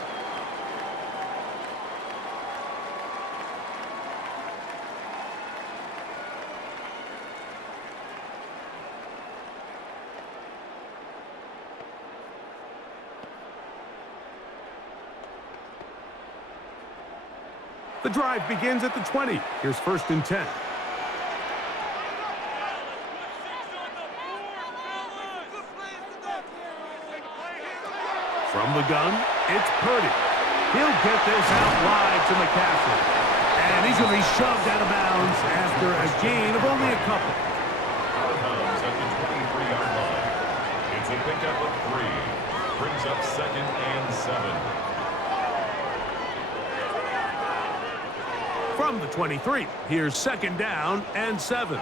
The drive begins at the 20. Here's 1st and 10. From the gun, it's Purdy. He'll get this out wide to McCaffrey. And he's going to be shoved out of bounds after a gain of only a couple. Out of bounds at the 23-yard line. It's a pickup of 3. Brings up 2nd and 7. From the 23, here's 2nd down and 7.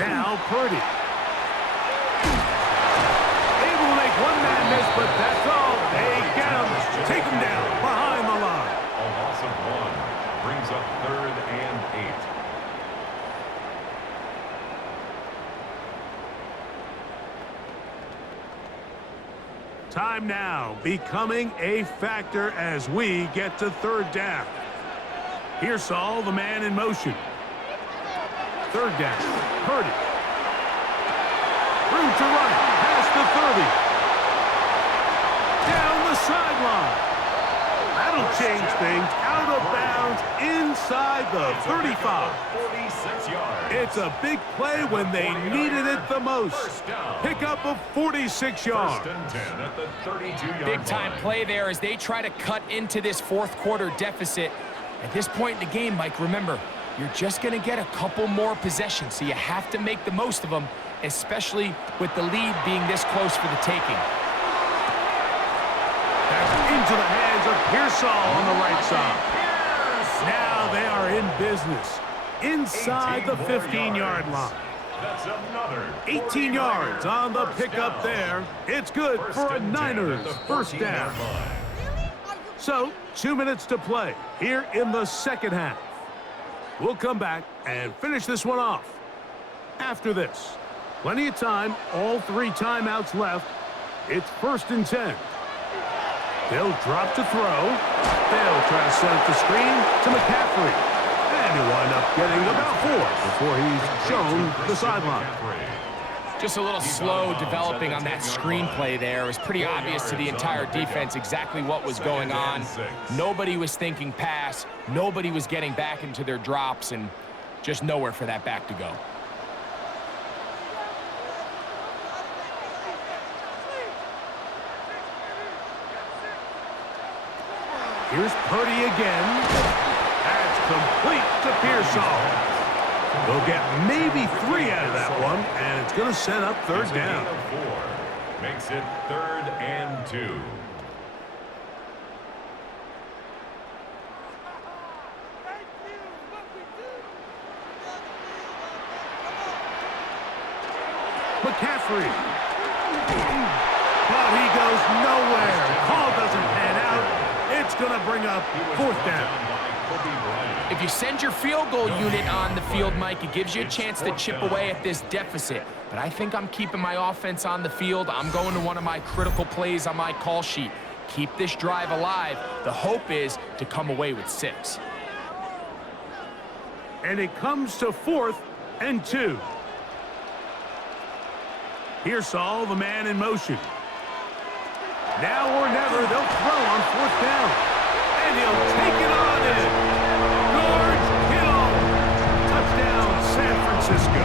Now Purdy. Able to make one man miss, but that's all. They get him. Take him down behind the line. A loss of 1. Brings up 3rd and 8. Time now becoming a factor as we get to 3rd down. Here's Saul, the man in motion. 3rd down. Purdy. Room to run. Past the 30. Down the sideline. That'll change things. Out of bounds inside the 35. 46 yards. It's a big play when they needed it the most. Pickup of 46 yards. 1st and 10 at the 32-yard line. Big time play there as they try to cut into this 4th quarter deficit. At this point in the game, Mike, remember, you're just going to get a couple more possessions, so you have to make the most of them, especially with the lead being this close for the taking. That's into the hands of Pearsall on the right side. Now they are in business. Inside the 15-yard line. That's another 18 yards on the pickup there. It's good for a Niners 1st down. So, 2 minutes to play here in the 2nd half. We'll come back and finish this one off. After this, plenty of time, all 3 timeouts left. It's 1st and 10. They'll drop to throw. They'll try to set up the screen to McCaffrey. And he'll wind up getting about 4 before he's shown the sideline. Just a little slow developing on that screenplay there. It was pretty obvious to the entire defense exactly what was going on. Nobody was thinking pass. Nobody was getting back into their drops, and just nowhere for that back to go. Here's Purdy again. That's complete to Pearsall. They'll get maybe 3 out of that one, and it's going to set up 3rd down. 4 makes it 3rd and 2. McCaffrey. But he goes nowhere. Call doesn't pan out. It's going to bring up 4th down. If you send your field goal unit on the field, Mike, it gives you a chance to chip away at this deficit. But I think I'm keeping my offense on the field. I'm going to one of my critical plays on my call sheet. Keep this drive alive. The hope is to come away with 6. And it comes to 4th and 2. Pearsall, the man in motion. Now or never, they'll throw on 4th down. And he'll take it on in. George Kittle. Touchdown, San Francisco.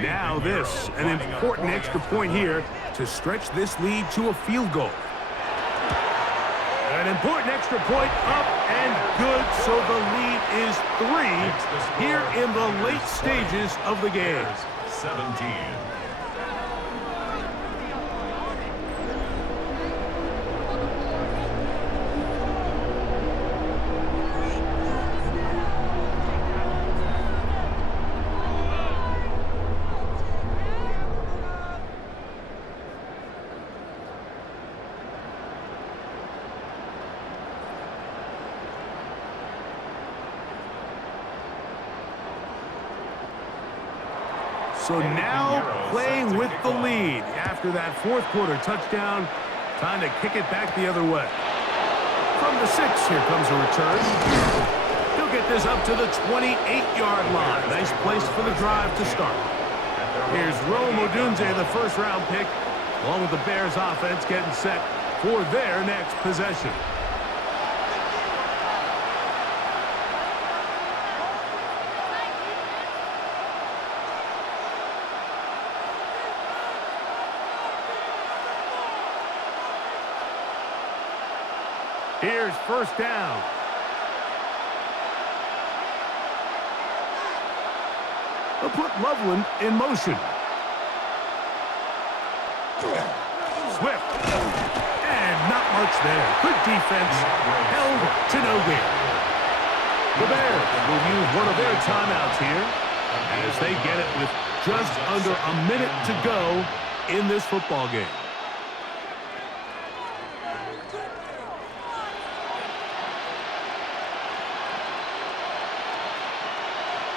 Now this, an important extra point here to stretch this lead to a field goal. An important extra point up and good, so the lead is 3 here in the late stages of the game. 17. So now playing with the lead after that fourth quarter touchdown. Time to kick it back the other way. From the 6, here comes a return. He'll get this up to the 28-yard line. Nice place for the drive to start. Here's Rome Odunze, the first-round pick, along with the Bears offense getting set for their next possession. Here's first down. They'll put Loveland in motion. Swift. And not much there. Good defense. Held to no gain. The Bears will use one of their timeouts here as they get it with just under a minute to go in this football game.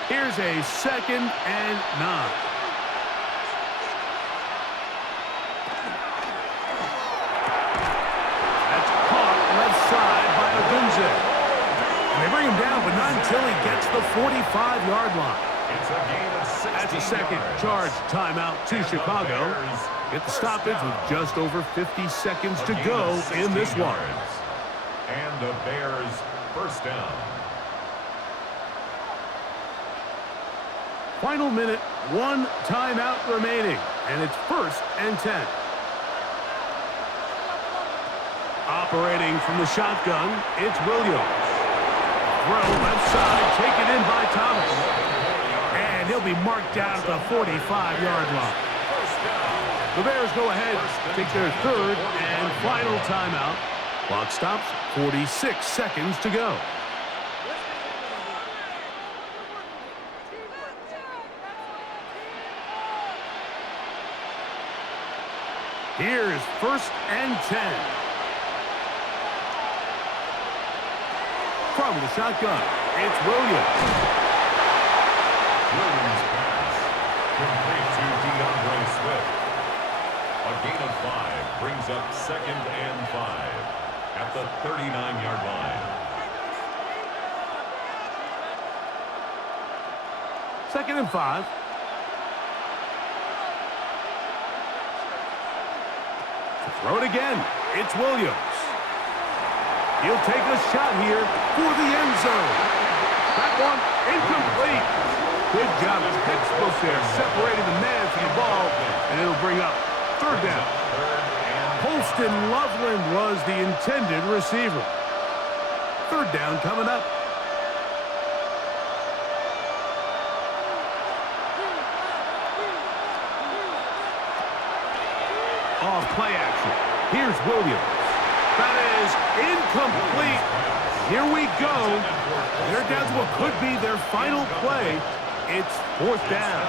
Here's a 2nd and 9. That's caught left side by Odunze. And they bring him down, but not until he gets the 45-yard line. It's a gain of 16 That's a second yards. charge timeout to Chicago. Get the stoppage with just over 50 seconds to go in this one. And the Bears first down. Final minute, 1 timeout remaining, and it's 1st and 10. Operating from the shotgun, it's Williams. Throw left side, taken in by Thomas. And he'll be marked down at the 45-yard line. The Bears go ahead, take their 3rd and final timeout. Clock stops, 46 seconds to go. Here's 1st and 10. From the shotgun, it's Williams. Williams pass. Complete to DeAndre Swift. A gain of 5 brings up 2nd and 5 at the 39-yard line. 2nd and 5. Throw it again. It's Williams. He'll take a shot here for the end zone. That one incomplete. Good job. His textbook there, separating the man from the ball, and it'll bring up 3rd down. Holston Loveland was the intended receiver. 3rd down coming up. Off play action. Here's Williams. That is incomplete. Here we go. They're down to what could be their final play. It's 4th down.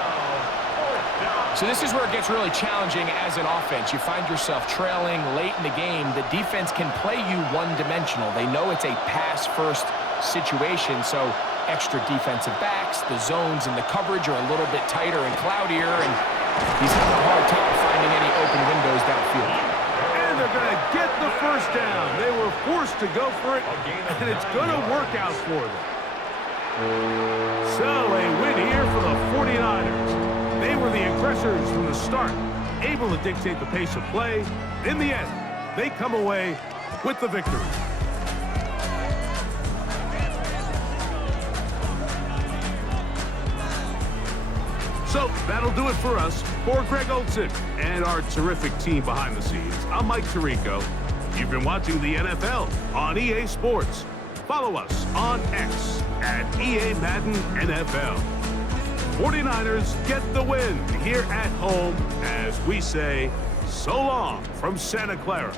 So this is where it gets really challenging as an offense. You find yourself trailing late in the game. The defense can play you one-dimensional. They know it's a pass-first situation, so extra defensive backs, the zones and the coverage are a little bit tighter and cloudier, and he's having a hard time finding any open windows downfield. And they're going to get the 1st down. They were forced to go for it, and it's going to work out for them. So a win here for the 49ers. They were the aggressors from the start, able to dictate the pace of play. In the end, they come away with the victory. So that'll do it for us. For Greg Olson and our terrific team behind the scenes, I'm Mike Tirico. You've been watching the NFL on EA Sports. Follow us on X at EA Madden NFL. 49ers get the win here at home as we say so long from Santa Clara.